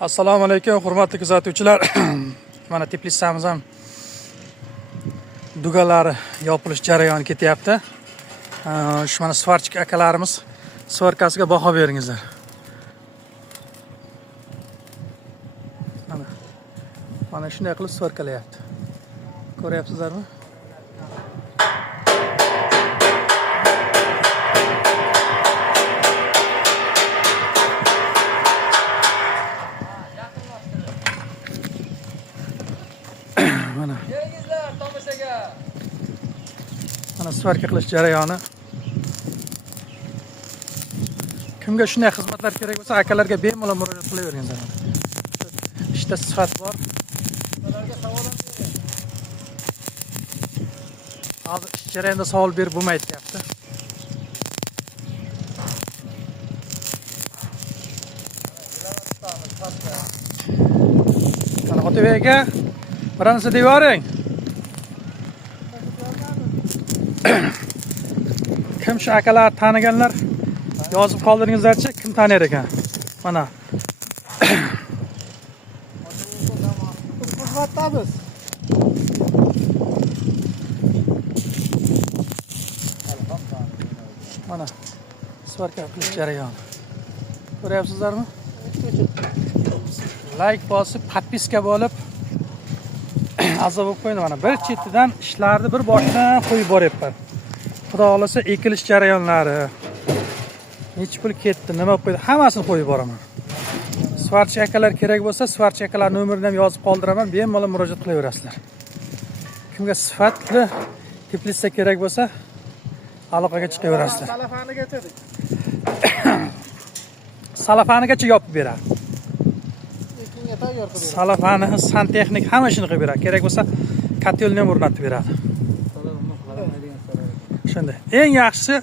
Assalomu alaykum, hurmatli kuzatuvchilar. Mana Tbilisi'miz ham dugalari yopilish jarayoni ketyapti. Shu mana svarchik akalarimiz svarkasiga baho beringizlar. Mana shunday qilib svarkalayapti. Ko'ryapsizlarmi? Mana svarka qilish jarayoni. Kimga shunday xizmatlar kerak bo'lsa, akalarga bemalol murojaat qilaveringizlar. Ishda sifat bor. Hozir ish jarayonida savol berib bo'lmaydi deyapti. Qani Otabek aka, bir narsa deb yuboring. Kim shu akalar taniganlar yozib qoldiringizlarchi, kim tanir ekan? Mana. Xizmatdamiz. Mana svarka qilish jarayoni. Ko'ryapsizlarmi? Like bosib, podpiska bo'lib a'zo bo'lib qo'ying. Mana bir chetidan ishlarni bir boshdan qo'yib boryapman. Xudo xolasa ekilish jarayonlari, necha pul ketdi, nima qo'ydi, hammasini qo'yib boraman. Svarchik akalar kerak bo'lsa, svarchik akalar nomerini ham yozib qoldiraman, bemalol murojaat qilaverasizlar. Kimga sifatli Tbilisi kerak bo'lsa, aloqaga chiqaverasizlar. Salafanigacha yopib beradi. Salafani, santexnik hamma ishini qilib beradi. Kerak bo'lsa, kotelni ham o'rnatib beradi. Shunday. Eng yaxshisi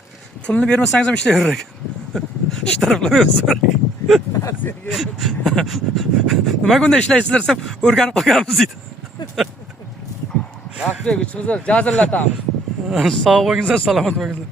pulni bermasangiz ham ishlayver ekan. Ishtiriblayverasiz. Nima kunda ishlaysizlar deb o'rganib qolganmiz deydi. Rahmat, uchingizni jazirlatamiz. Sog' bo'lingizlar, salomat bo'lingizlar.